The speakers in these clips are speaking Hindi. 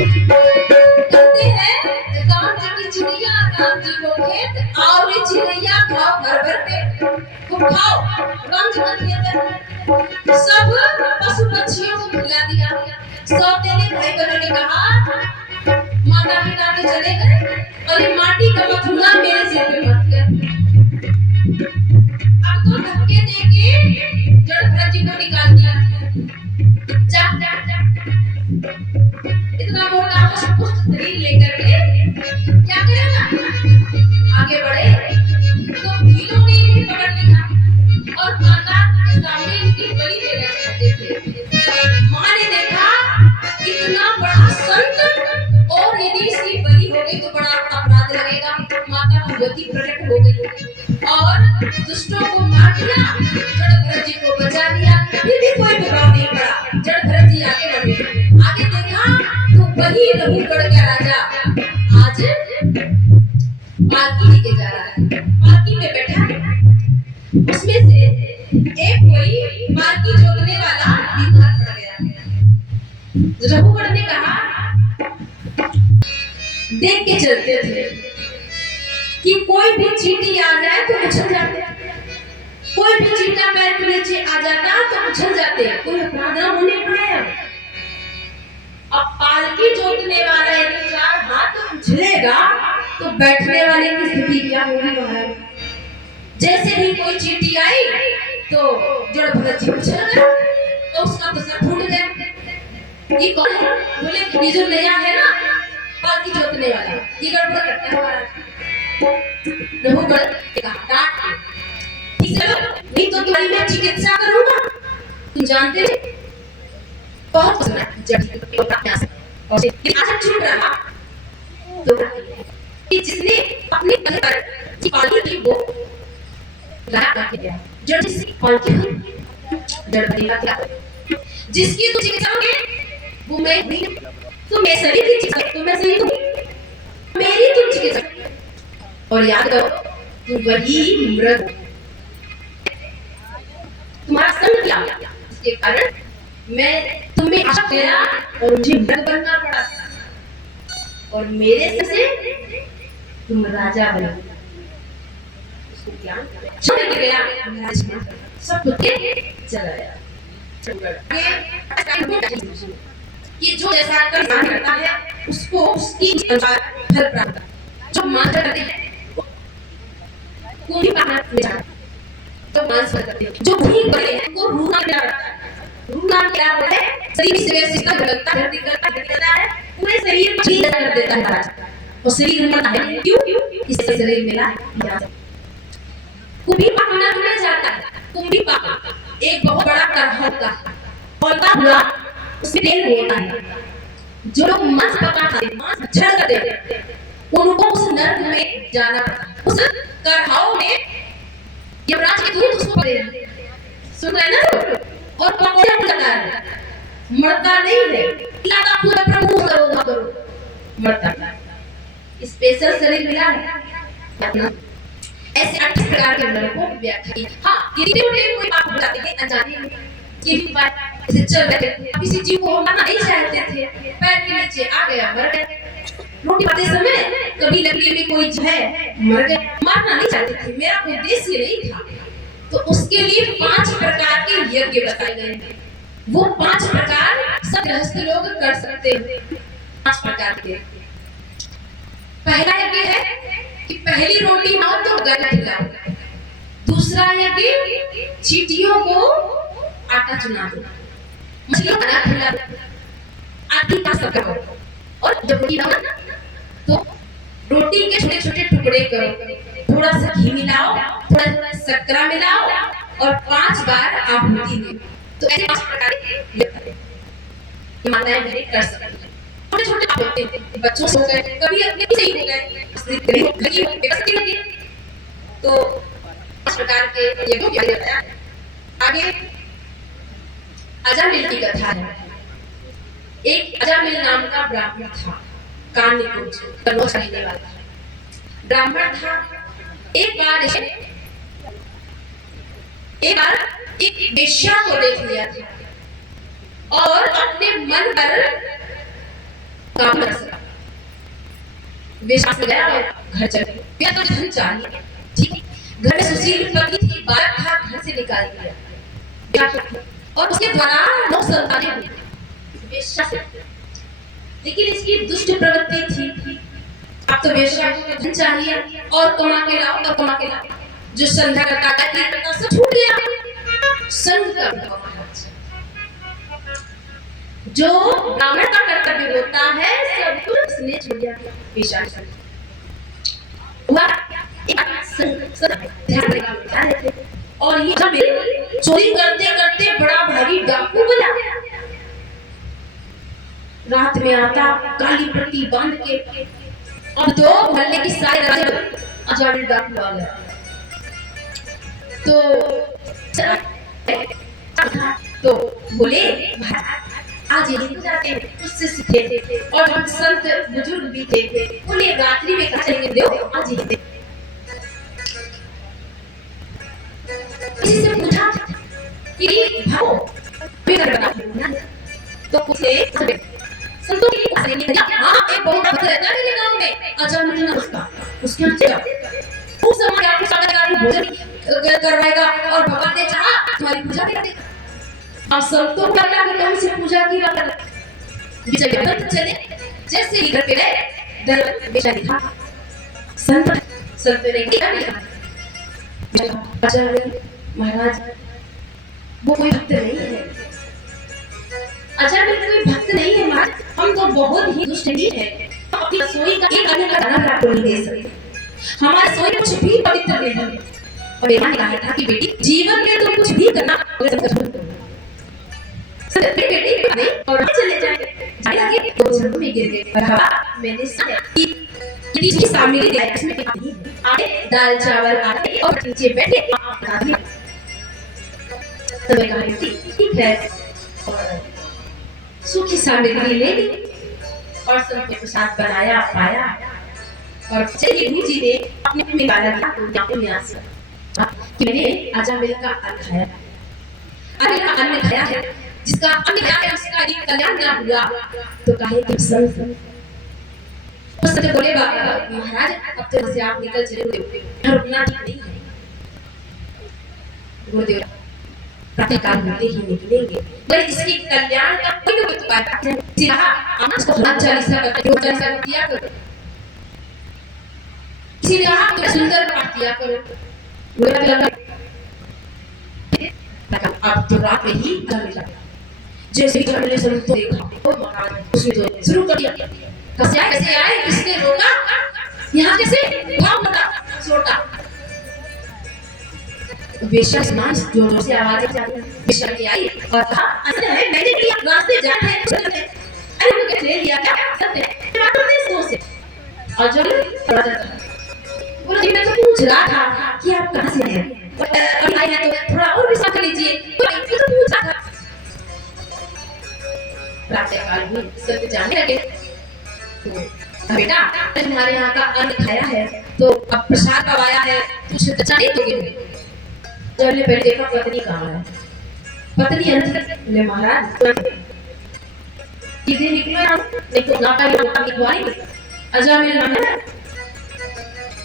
कहते हैं गांव की चिड़िया गांव जी को खेत आओ रे चिड़िया खाओ भर भर पेट खूब खाओ गांव जी का खेत सब पशु पक्षियों को खिला दिया। सौतेले भाई बहनों ने कहा माता पिता तो चले गए और ये माटी का मथुरा मेरे सिर पे मत कर। अब तो धक्के देके जड़ भरत जी को निकाल दिया। जा इतना मोटा पुष्ट शरीर लेकर के क्या करेगा आगे बढ़े तो भीलों ने इन्हें पकड़ लिया और माता के सामने इनकी बलि देना चाहते थे। माँ ने देखा इतना बड़ा संत और यदि इसकी बलि हो गई तो बड़ा अपराध लगेगा। माता भगवती प्रकट हो गई और दुष्टों को मार दिया, जड़ भरत जी को बचा दिया। फिर भी कोई प्रभाव नहीं पड़ा। जड़ भरत जी आगे बढ़े, आगे देखा तो वही रघुगढ़ का राजा आज पालकी लेके जा रहा है। पालकी में बैठा है, उसमें से एक कोई पालकी जोतने वाला बीमार पड़ गया। रघुगढ़ ने कहा देख के चलते थे कि कोई भी चींटी आ जाए तो उछल जाते, कोई भी चींटा पैर के नीचे आ जाता तो उछल जाते, कोई अपराध न होने पाए। अब पालकी जोतने वाला यदि चार हाथ उछलेगा तो बैठने वाले की स्थिति क्या होगी वहां। जैसे ही कोई चींटी आई तो जड़ भरत जी उछल गए तो उसका तो सर फूट गया। ये कौन है? बोले ये जो नया है ना पालकी जोतने वाला, ये गड़बड़ करता है हमारा। रघुगढ़ ने कहा डांट नहीं तो तुम्हारी मैं चिकित्सा करूंगा। तुम जानते हो बहुत पसंद है जब और आज चुप रहा तो कि जिसने अपने घर पर पालकी वो लगा करके गया जड़ जिसकी पालकी जड़ बनेगा क्या जिसकी तुम चिकित्सा करोगे वो मैं नहीं, तो मैं शरीर की चिकित्सा तो मैं शरीर मेरी तुम चिकित्सा। और याद करो तुम वही मृग तुम्हारा संग किया, इसके कारण मैं तुम्हें आशा गया और मुझे मृग बनना पड़ा और मेरे से तुम राजा बने। उसको ज्ञान छोड़ गया सब कुछ चला गया। कि जो जैसा करता है उसको उसकी अनुसार फल प्राप्त। जो मान करते हैं कोई पाना में जाता तो मांस करते हैं, जो भूख बड़े हैं वो रूना क्या करता है। रूना क्या होता है शरीर से सिस्टम लगता है करता है पूरे शरीर को चीज कर देता है और शरीर में है क्यों इससे शरीर मिला है। कुंभी पकना में जाता है, कुंभी पका एक बहुत बड़ा करहा होता है बोलता हुआ उसमें तेल होता है। जो लोग मांस पकाते हैं मांस छड़ कर देते हैं उनको उस नर्क में जाना पड़ता है। उस करहाओं में यमराज के दूत उसको पड़े सुन रहे ना और पकड़ा जाता है मरता नहीं है लाता पूरा प्रभु करो मरता है। स्पेशल शरीर मिला है ऐसे 28 प्रकार के नरकों की व्याख्या की। हाँ यदि कोई पाप बुलाते हैं अनजाने में ये भी बात ऐसे चल रहे थे। अब किसी जीव को हम मरना नहीं चाहते थे, पैर के नीचे आ गया मर गया। रोटी खाते समय कभी लकड़ी में कोई है मर गए, मारना नहीं चाहते थे, मेरा उद्देश्य नहीं था। तो उसके लिए 5 प्रकार के यज्ञ बताए गए हैं। वो 5 प्रकार सब गृहस्थ लोग कर सकते हैं। 5 प्रकार के पहला यज्ञ है कि पहली रोटी खाओ तो गला खिलाओ। दूसरा यज्ञ चींटियों को आटा चुना दो, मछलियों का खाना खिला दो, आदि का सब करो। और जब रोटी बनाओ तो रोटी के छोटे छोटे टुकड़े करो, थोड़ा सा घी मिलाओ, थोड़ा शक्कर मिलाओ और 5 बार आहुति दो। तो ऐसे 5 प्रकार के माताएं बहनें कर सकती हैं। छोटे छोटे आप होते हैं बच्चों से हो गए, कभी अपने से ही हो गए, तो 5 प्रकार के यज्ञ किया जाता है। आगे अजामिल की कथा है। एक अजामिल नाम का ब्राह्मण था, कान्यकुंज कनौज रहने वाला ब्राह्मण था। एक बार एक वेश्या को देख लिया था और अपने मन पर काम कर सका। वेश्या से गया और घर चल गया। तो धन चाहिए, ठीक है। घर में सुशील पत्नी थी, बालक था, घर से निकाल दिया और उसके द्वारा 9 संतानें हुई वेश्या से। लेकिन इसकी दुष्ट प्रवृत्ति थी। अब तो वेश्या को धन चाहिए और कमा के लाओ और कमा के लाओ। जो संध्या करता करता सब छूट गया। संघ का महाराज जो ब्राह्मण का कर्तव्य होता है सब कुछ उसने छोड़ दिया। वेश्या हुआ ध्यान देगा और ये चोरी करते करते बड़ा भारी डाकू बना। रात में आता काली पट्टी बांध के। अब तो मोहल्ले की सारे राजा अजामिल डाकू आ गया। तो बोले आज यही तो जाते हैं, उससे सीखे थे और हम संत बुजुर्ग भी थे। बोले रात्रि में कहाँ चलेंगे, देव आज ही। किसी से पूछा कि भाओ तो पूछे संतों की पास नहीं गया। हाँ एक बहुत भक्त रहता है मेरे गांव में, अजामिल नाम उसके यहाँ उस समय आपको सागर भोजन करवाएगा और भगवान ने चाहा तुम्हारी पूजा भी करेगा। अब संतों का क्या कि तुमसे पूजा की बात कर चले। जैसे ही घर पे गए दर बेचा लिखा संत ने क्या लिखा, आचार्य महाराज वो कोई भक्त नहीं है। आचार्य कोई भक्त नहीं है महाराज, हम तो बहुत ही दुष्ट ही है। हम अपनी रसोई का एक अन्न का दाना प्राप्त नहीं दे सकते। हमारे सोई कुछ भी पवित्र नहीं है। और मेरा ने कहा था कि बेटी जीवन में तुम कुछ भी करना बेटी नहीं और चले जाएंगे तो जन्म में गिर गए। पर हाँ मैंने सुना कि इसकी सामग्री दिया इसमें क्या नहीं आटे दाल चावल आटे और नीचे बैठे बना दिया। तो मैं कहा ठीक है और सूखी सामग्री ले ली और सबके प्रसाद बनाया पाया और चलिए गुरुजी ने अपने में गाना दिया तो यहाँ से कि मैंने अजामिल का अन्न खाया। अजामिल का अन्न खाया है, जिसका अन्न खाया है उसका यदि कल्याण ना हुआ तो काहे कि संत उस समय बोले महाराज अब तो से आप निकल चले गुरुदेव, रुकना ठीक नहीं है। गुरुदेव प्रातःकाल होते ही निकलेंगे पर इसके कल्याण का कोई न कोई उपाय है। सिरा आना को 40 किया करो, इसीलिए आप सुंदर पाठ किया करो। अब तो रात में ही घर मिला। जैसे ही घर मिले सब तो देखा तो महाराज उसने तो शुरू कर दिया। कैसे आए किसने रोका, यहाँ कैसे भाव बता छोटा वेश्या स्नान जोरों से आवाज जाती। वेश्या की आई और कहा अरे मैंने किया रास्ते जाते हैं अरे वो कैसे ले लिया क्या करते हैं बात नहीं सोच से और जो बोला जी मैं तो पूछ रहा था कि आप कहाँ से हैं और आए हैं तो थोड़ा और विस्तार कर लीजिए। तो पूछा था प्रातःकाल में सब जाने लगे तो बेटा तुम्हारे यहाँ का अन्न खाया है तो अब प्रसाद पवाया है कुछ बचा नहीं दोगे। जब ने पहले देखा पत्नी कहाँ है, पत्नी अंदर ने महाराज किधर निकला नहीं तो ना का लोग निकवाई अजामिल नाम है।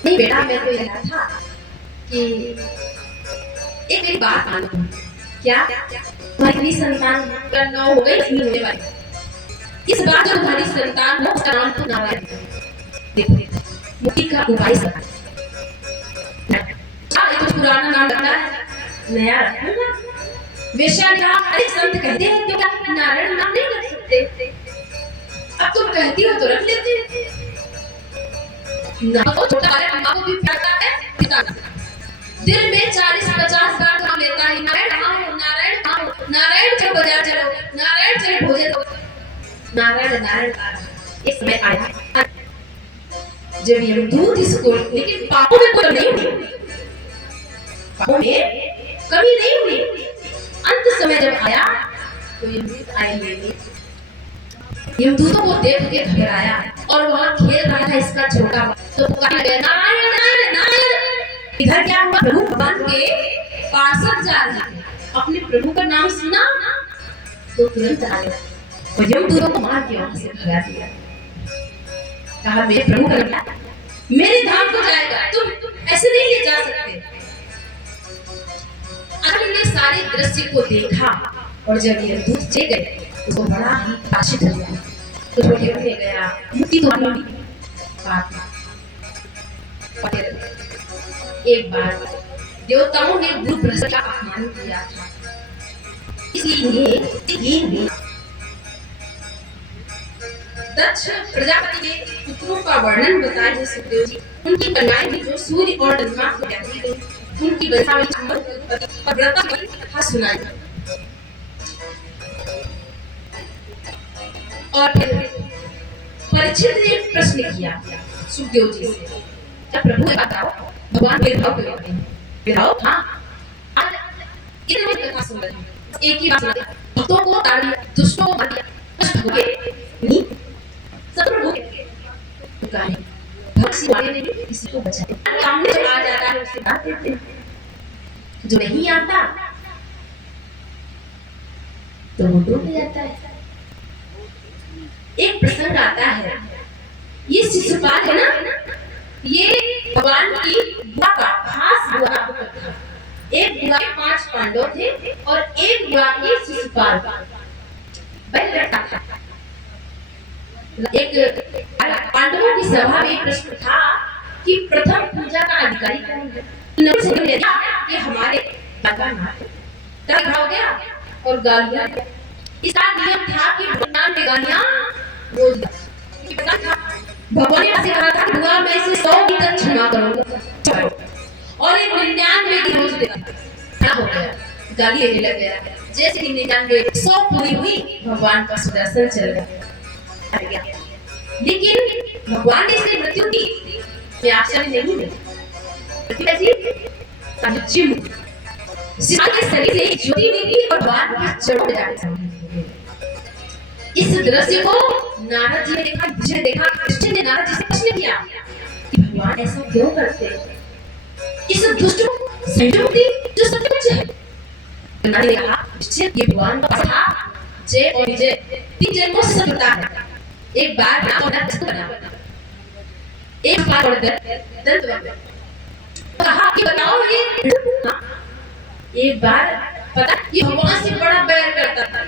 नहीं बेटा मैं तो यह था कि एक मेरी बात मानो क्या तुम्हारी संतान का 9 हो गई नहीं होने वाली। इस बार जो तुम्हारी संतान हो उसका नाम तो नारायण देखो मुक्ति का उपाय सब कुछ पुराना नाम रखना है नया रखना। वेश्या ने कहा अरे संत कहते हैं तो क्या नारायण नाम नहीं रख सकते, अब तुम कहती हो तो रख लेते नाम तो छोटा वाले अम्मा को भी प्यार करता है पिता दिन में 40-50 बार नाम लेता है नारायण कहाँ हो नारायण चलो बाजार चलो नारायण चलो भोजन नारायण नारायण। एक समय आया जब ये दूध इसको लेकिन पापों में कोई नहीं हुई, पापों में कभी नहीं हुई। अंत समय जब आया तो ये दूध आए लेने यमदूतों को देख के घबराया और वहां खेल रहा था इसका छोटा तो पुकारने लगे नारायण नारायण नारायण। इधर क्या हुआ प्रभु भगवान के पार्षद जा रहे थे, अपने प्रभु का नाम सुना तो तुरंत आ गया और यमदूतों को मार के वहां से भगा दिया। कहा मेरे प्रभु कन्हैया, मेरे धाम को जाएगा, तुम ऐसे नहीं ले जा सकते। अर्जुन ने सारे दृश्य को देखा और जब ये दूत ले गए उसको बड़ा ही आश्चर्य हुआ। तो छोटे होने गया मुक्ति तो मिली बात। एक बार देवताओं ने गुरु बृहस्पति का अपमान किया था, इसलिए दक्ष प्रजापति के पुत्रों का वर्णन बताए हैं सुखदेव जी। उनकी कन्याएं भी जो सूर्य और चंद्रमा को कहती गई, उनकी वंशावली और व्रता की कथा सुनाई। और फिर परीक्षित ने प्रश्न किया सुखदेव जी से, क्या प्रभु बताओ भगवान भेदभाव क्यों करते हैं? भेदभाव हाँ, इतने में कथा सुन रहे हैं, एक ही बात सुना, भक्तों को ताड़ दिया, दुष्टों को मार दिया, कष्ट भोगे नहीं, सब भोगे नहीं, भक्ति वाले ने किसी को बचाया। सामने जो आ जाता है उससे बात देते हैं, जो नहीं आता तो वो डूब जाता है। एक प्रसंग आता है, ये शिशुपाल है ना, ये भगवान की बुआ का खास बुआ का पुत्र था। एक बुआ के 5 पांडव थे और एक बुआ की शिशुपाल बैठ बैठा था। एक पांडवों की सभा में प्रश्न था कि प्रथम पूजा का अधिकारी कौन है? कि हमारे दादा हो गया और गालियां। इसका नियम था कि भगवान में गालियां रोज भगवान ने ऐसे कहा था, बुआ मैं इसे 100 की तक क्षमा करूंगा और एक 99 की रोज देता। क्या हो गया? गाली देने लग गया। जैसे ही 99 100 पूरी हुई, भगवान का सुदर्शन चल गया। लेकिन भगवान ने इसे मृत्यु दी, मैं आश्चर्य नहीं है। ऐसी शिशुपाल के शरीर से ज्योति निकली और भगवान के चरणों में जाके समाई। इस दृश्य को नारद जी ने देखा, विजय देखा। कृष्ण ने नारद जी से प्रश्न किया कि भगवान ऐसा क्यों करते हैं? इस दुष्ट संयोग दी जो सचमुच है। नारद ने कहा, ये भगवान का था, जय और विजय 3 जन्मों से होता है। एक बार नाम और दस्त बना, एक बार और दर्द बना। कहा कि बताओ ये एक बार पता ये भगवान से बड़ा बैर करता था,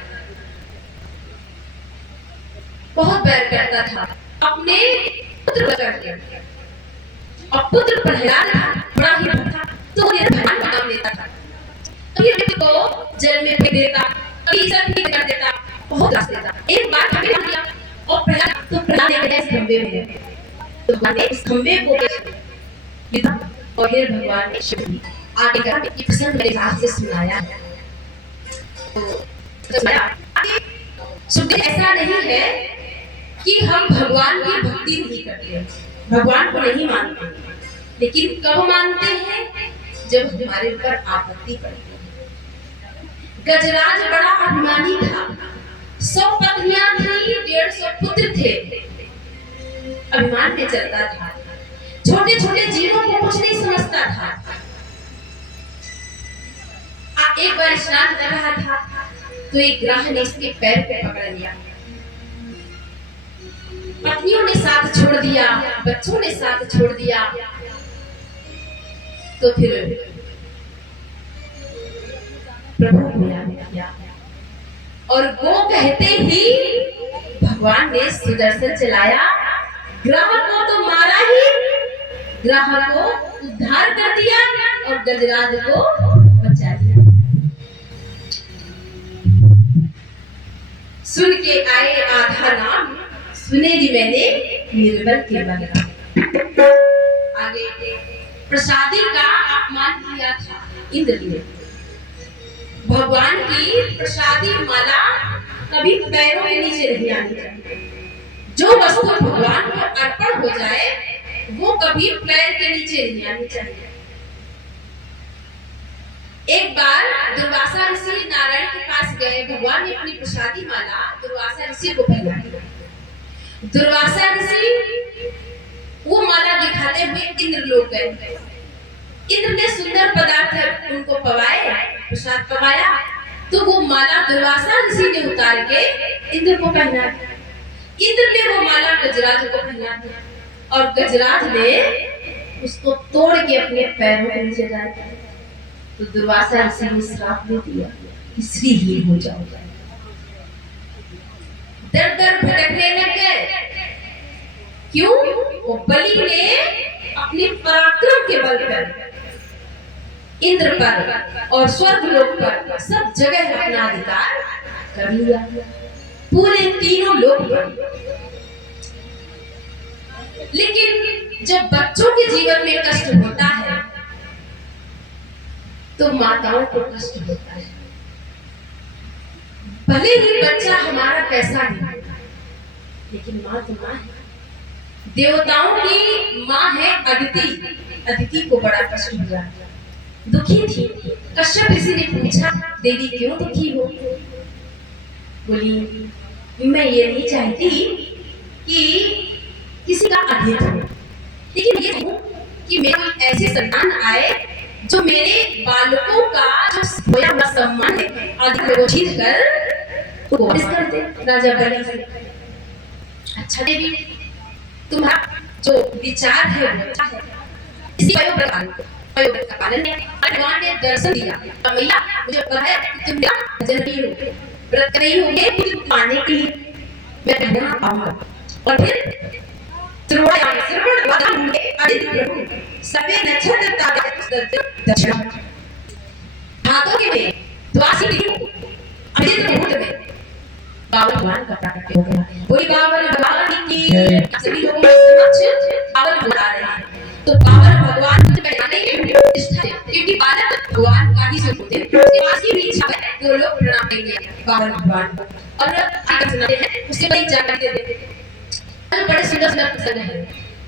बहुत बैर करता था अपने पुत्र करके। और पुत्र प्रहलाद था, बड़ा ही भक्त था, तो ये भगवान का नाम लेता था। कभी व्यक्ति को जल में फेंक देता, कभी सब ठीक कर देता, बहुत रास देता। एक बार हमें मान लिया और प्रहलाद ने इस खंबे में तो भगवान ने इस खंबे को और फिर भगवान ने शिव आगे का ये प्रसंग मेरे हाथ से सुनाया। तो सुखदेव ऐसा नहीं है कि हम भगवान की भक्ति नहीं करते, भगवान को नहीं मानते, लेकिन कब मानते हैं? जब हमारे ऊपर आपत्ति पड़ती है। गजराज बड़ा अभिमानी था, 100 पत्नियां थी, 150 पुत्र थे, अभिमान में चलता था, छोटे छोटे जीवों को कुछ नहीं समझता था। एक बार स्नान कर रहा था तो एक ग्राह ने इसके पैर पे पकड़ लिया। पत्नियों ने साथ छोड़ दिया, बच्चों ने साथ छोड़ दिया। तो फिर प्रभु को याद किया और वो कहते ही भगवान ने सुदर्शन चलाया, ग्राह को तो मारा ही, ग्राह को उद्धार कर दिया और गजराज को बचा दिया। सुन के आए आधा नाम, सुनेगी मैंने निर्बल के मन। आगे प्रसादी का अपमान किया था इंद्र ने। भगवान की प्रसादी माला कभी पैरों के नीचे नहीं आनी चाहिए। जो वस्तु भगवान को अर्पण हो जाए वो कभी पैर के नीचे नहीं आनी चाहिए। एक बार दुर्वासा ऋषि नारायण के पास गए, भगवान ने अपनी प्रसादी माला दुर्वासा ऋषि को पहनाई। दुर्वासा ऋषि वो माला दिखाते हुए इंद्र लोग गए। इंद्र ने सुंदर पदार्थ उनको पवाए, प्रसाद पवाया, तो वो माला दुर्वासा ऋषि ने उतार के इंद्र को पहना। इंद्र ने वो माला गजराज को पहना दिया और गजराज ने उसको तोड़ के अपने पैरों के नीचे डाल दिया। तो दुर्वासा ऋषि ने श्राप दे दिया कि श्रीहीन हो जाओगे। दर दर भटकने लग गए। क्यों? वो बलि ने अपने पराक्रम के बल पर इंद्र पर और स्वर्ग लोक पर सब जगह अपना अधिकार कर लिया, पूरे तीनों लोक पर। लेकिन जब बच्चों के जीवन में कष्ट होता है तो माताओं को कष्ट होता है। भले ही बच्चा हमारा कैसा भी, लेकिन माँ तो माँ है। देवताओं की माँ है अदिति। अदिति को बड़ा कष्ट हुआ, दुखी थी। कश्यप ऋषि ने पूछा, देवी क्यों दुखी हो? बोली, मैं ये नहीं चाहती कि किसी का अहित हो, लेकिन ये हूँ कि मेरे कोई ऐसी संतान आए जो मेरे बालकों का जो खोया हुआ सम्मान है आदि को छीन कर उनको वापस कर दे। राजा बलि से, अच्छा देवी, तुम्हारा जो विचार है वो अच्छा है। इसी का पालन है। भगवान ने दर्शन दिया, मैया मुझे पता है कि तुम मेरा भजन नहीं हो, व्रत नहीं होंगे, मुझे पाने के लिए मैं यहाँ आऊंगा। और फिर सभी नक्षत्र तारे दर्शन हाथों के में द्वासी अमृत मुहूर्त में बाबा भगवान का प्रकट हो गया। बोली बावन भगवान की सभी लोगों के समक्ष बावन बुला रहे हैं। तो बावन भगवान को बैठाने की निष्ठा है, क्योंकि बालक भगवान का ही स्वरूप है। उसके पास की भी इच्छा है तो लोग प्रणाम करेंगे बावन भगवान को और आगे सुनाते हैं। उसके बाद जानकारी देते हैं। बड़े सुंदर सुंदर प्रसंग है।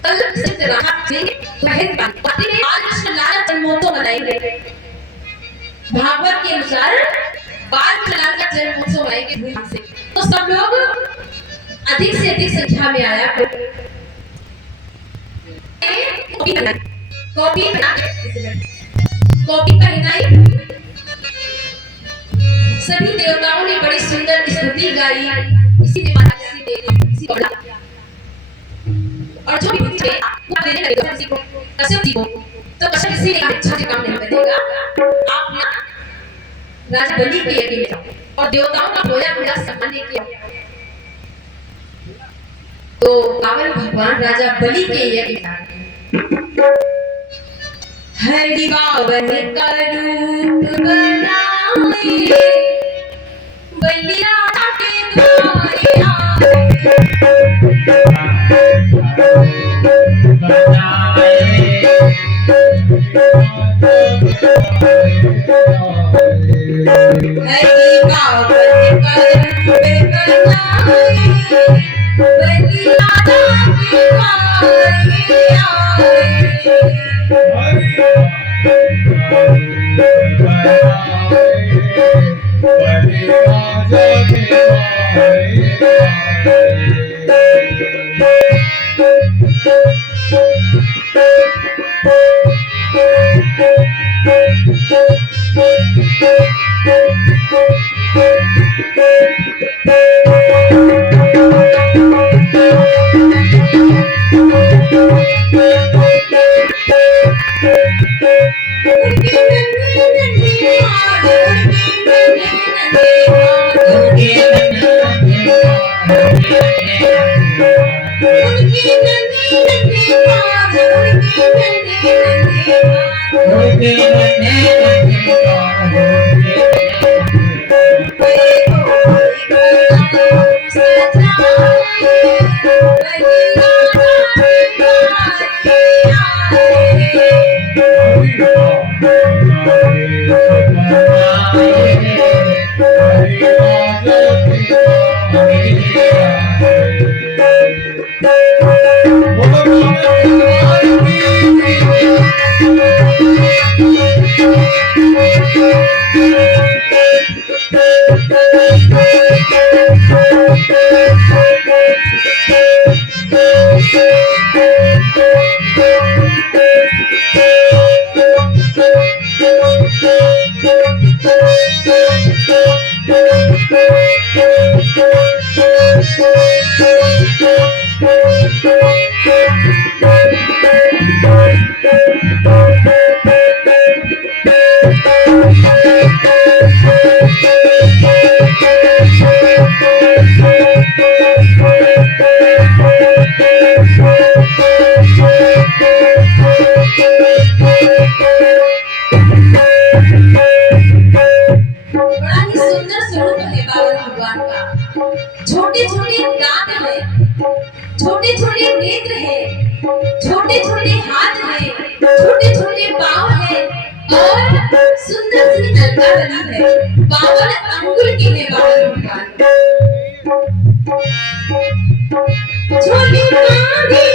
कल सिद्ध रहा सिंह महल पाती में आज लाल जन्मोत्सव मनाएंगे। भागवत के अनुसार बाल लाल का जन्मोत्सव मनाएंगे धूमधाम से। तो सब लोग अधिक से अधिक संख्या में आया कॉपी पहनाई। सभी देवताओं ने बड़ी सुंदर स्तुति गाई। इसी के बाद और जो भी थे वो देने लगे कश्यप जी को। तो कश्यप ऋषि ने अच्छा से काम नहीं करेगा, आप ना राजा बलि के यज्ञ में जाओ और देवताओं का पूजा पूरा सम्मान किया। तो बावन भगवान राजा बलि के यज्ञ में हरि बावन का रूप बनाए बलि राजा के द्वारे आए। छोटे छोटे नेत्र है, छोटे छोटे हाथ है, छोटे छोटे पाँव है और सुंदर सी अलका बनी है। 52 अंगुल के है 52 मुखपाल। छोटी कांधे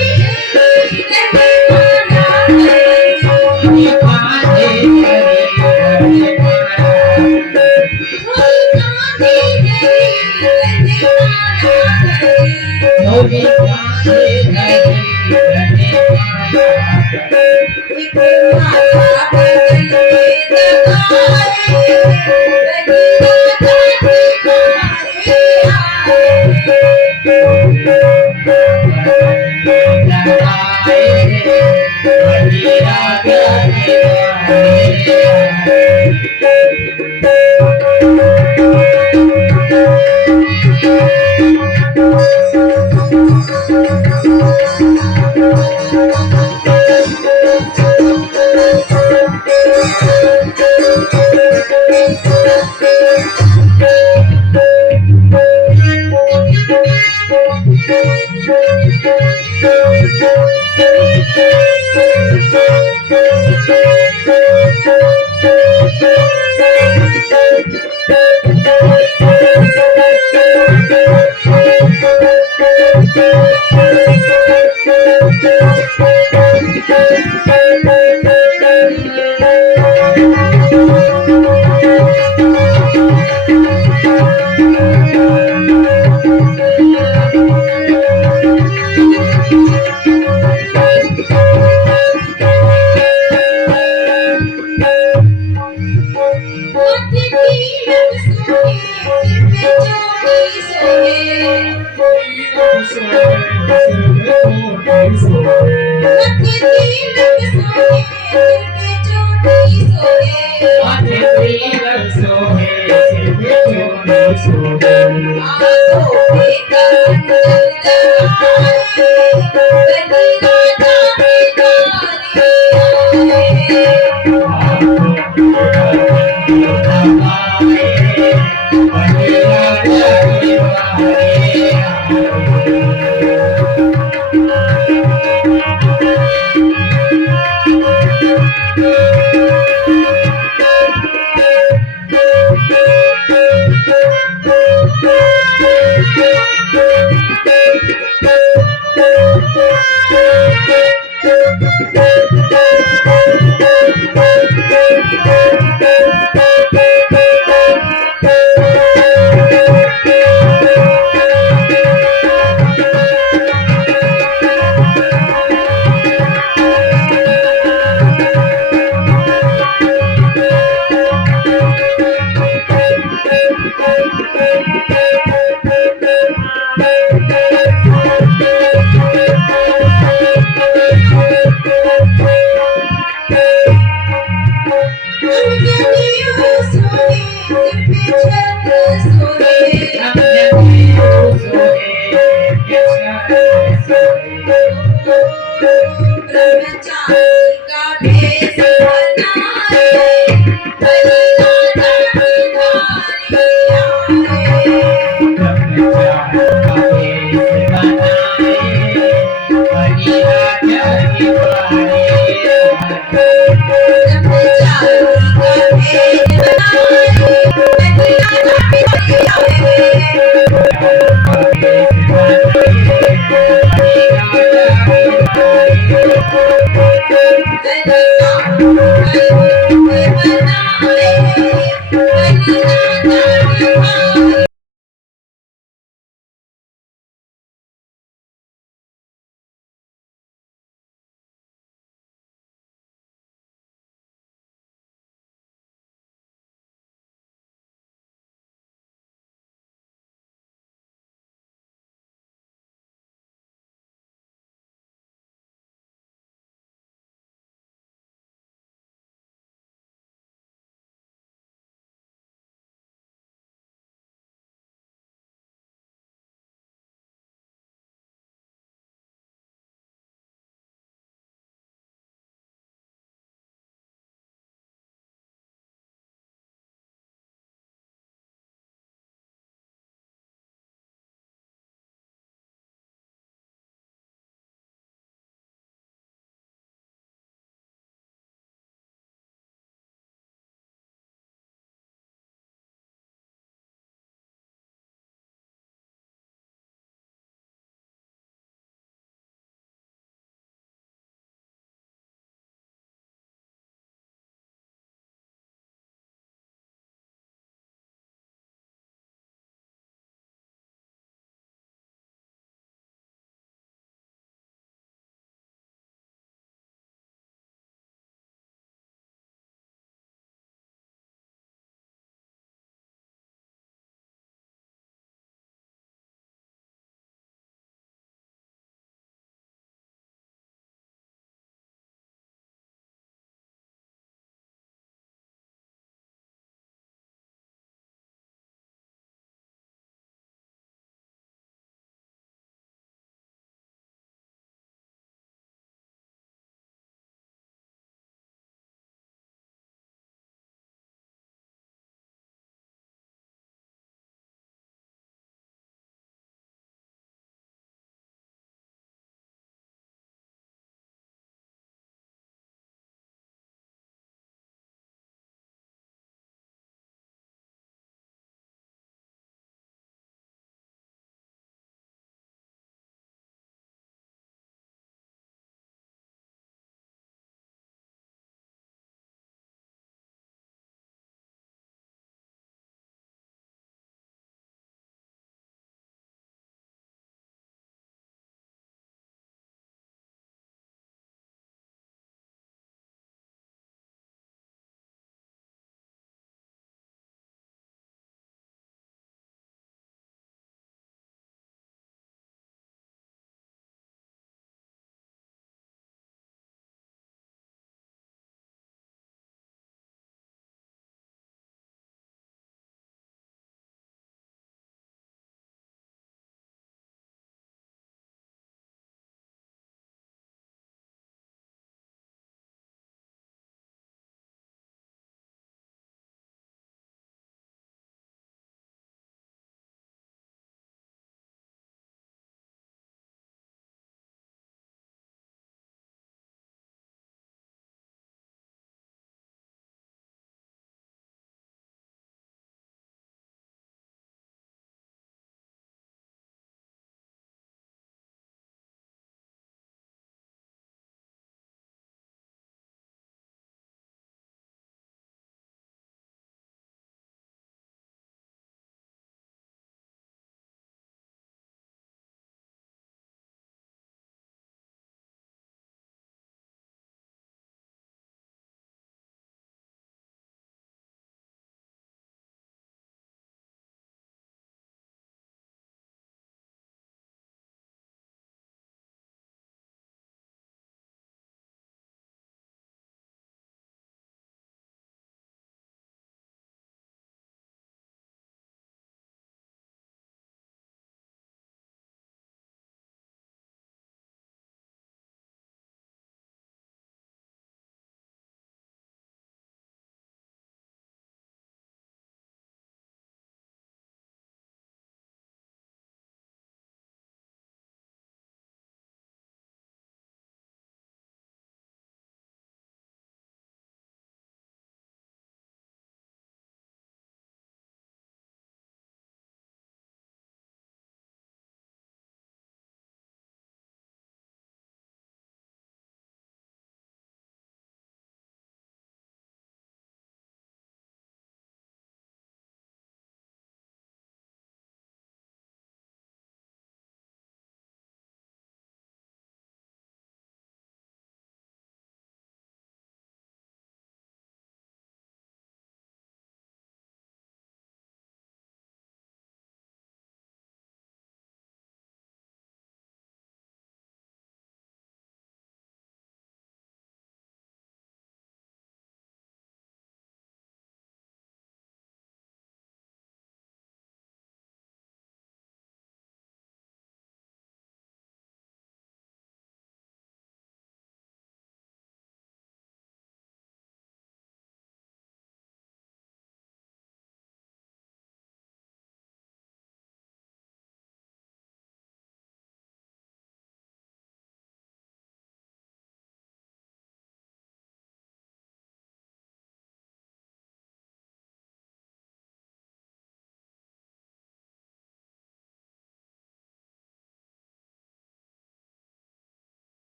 ब्रह्मचारी